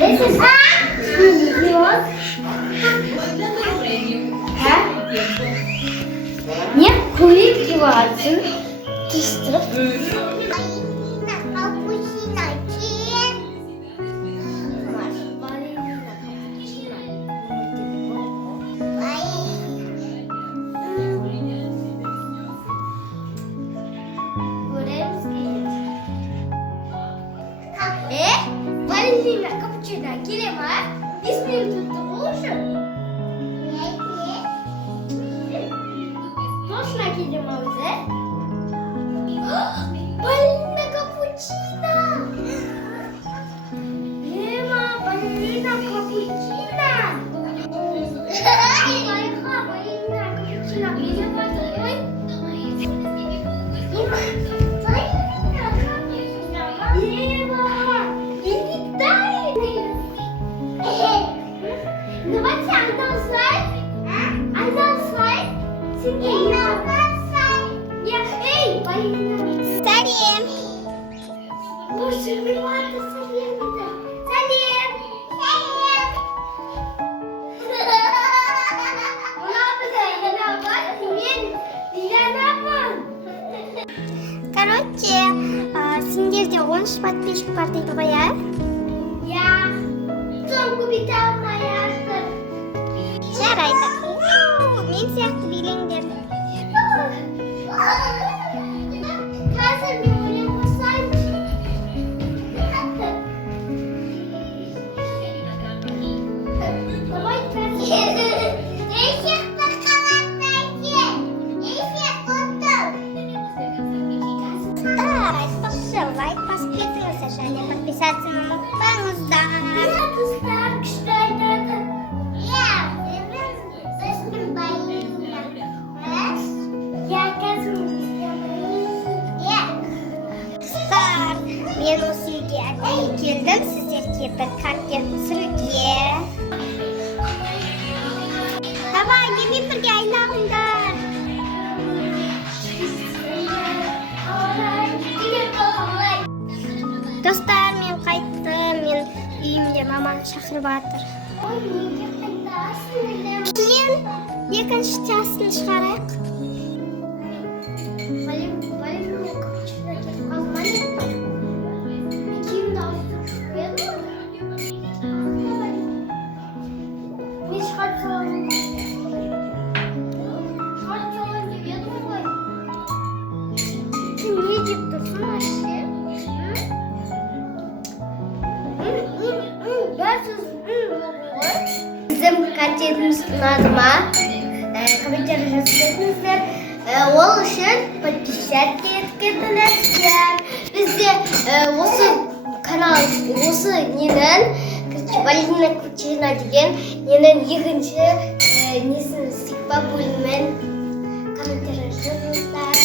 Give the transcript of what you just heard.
Ese es Dios. Niye koyu gibi varsın? Kıstırıp. Балерина капучино келема. Исмин tuttu oluşu. Можно келема bize? Балерина капучино. Ема, балерина капучино. Байха, балерина капучино. Келема той. Давайте одну слайд. Одну слайд. Эй, Салим. Боже, вы ладно, Салим. Салим. Короче, сендерде 13 подписчик бар дейді ғой, иә? Иә. Соң көбейте алмайсың. Жарайды. Мен сияқты билеңдер. Қазір мен өлең қосайын. Давай қазір. Ешекті қалатпайсың. Ешек отыр. Лайк басып кетіңіздер және подписаться ұмытпаңыздар. Достар, күшті айтады. Иә, біздің балерина. Иә, қазір иә. Достар, мен осы үйге әдейі келдім сіздерге бір контент түсіруге. Давай, немен бірге айналыңдар. Достар, мен қайттым, мен үйімде мамам шақырып жатыр. Кейін екінші частын шығарайық. Bizim kontenimiz unadı mı? Komentar yazabilirsiniz. Ол үшін подписаться еткендіңіздер. Бізде осы канал, осы ненің Балерина капучино деген ненің екінші несін сипа бөлімін комментар жазыңыздар.